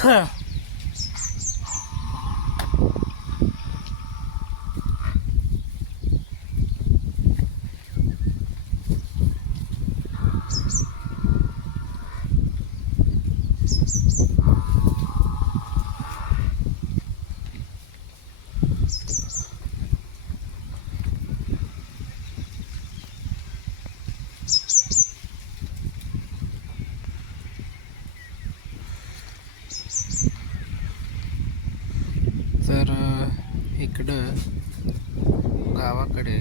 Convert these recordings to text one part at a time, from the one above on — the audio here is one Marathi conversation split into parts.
तर इकडं गावाकडे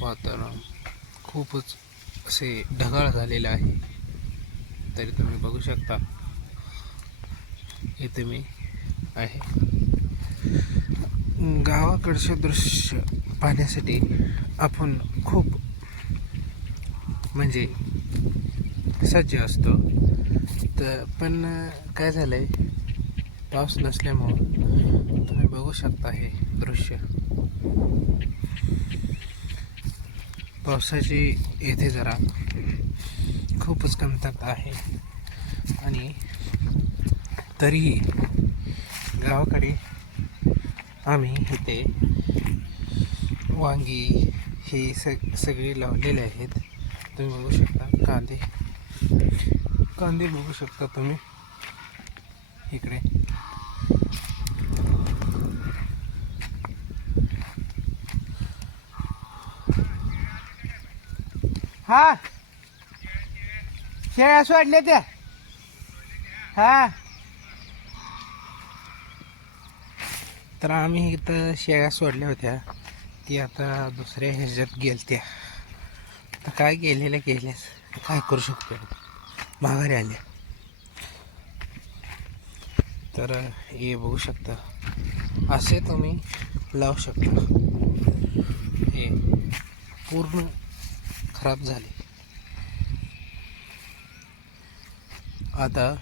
वातावरण खूपच असे ढगाळ झालेलं आहे. तरी तुम्ही बघू शकता इथे मी आहे. गावाकडचे दृश्य पाहण्यासाठी आपण खूप म्हणजे सज्ज असतो. तर पण काय झालंय, पाऊस नसल्यामुळं तुम्ही बघू शकता हे दृश्य. पावसाची येथे जरा खूपच कमतरता आहे आणि तरीही गावाकडे आम्ही इथे वांगी हे सगळे लावलेले आहेत. तुम्ही बघू शकता कांदे बघू शकता तुम्ही इकडे. हा शेळ्या सोडल्या त्या. हा तर आम्ही इथं शेळ्या सोडल्या होत्या, ती आता दुसऱ्या ह्याच्यात गेलत्या. तर काय गेल्यास काय करू शकतो, माघारी आल्या. तर हे बघू शकता, असे तुम्ही लावू शकता. हे पूर्ण खराब झाले. आता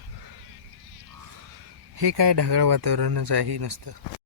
हे काय ढगाळ वातावरणच आहे नसतं.